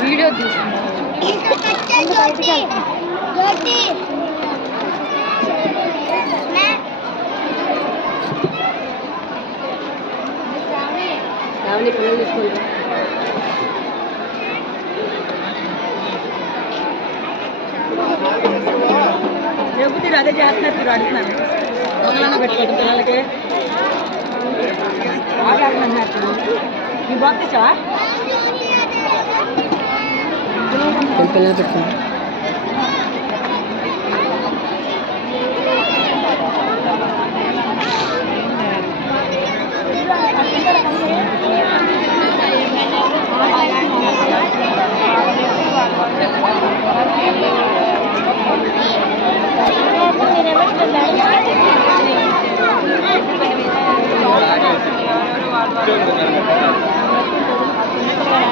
Video తీసుకున్నాను. పిల్లలు తీసుకుంటాం. లేకపోతే అదే చేస్తున్నారు అడుగుతున్నాను. దొంగలన్నా పెట్టుకోవద్దు పిల్లలకి ఆడాడుతున్నారు. ఈ బాక్స్ పిల్లలు పెట్టుకున్నాను.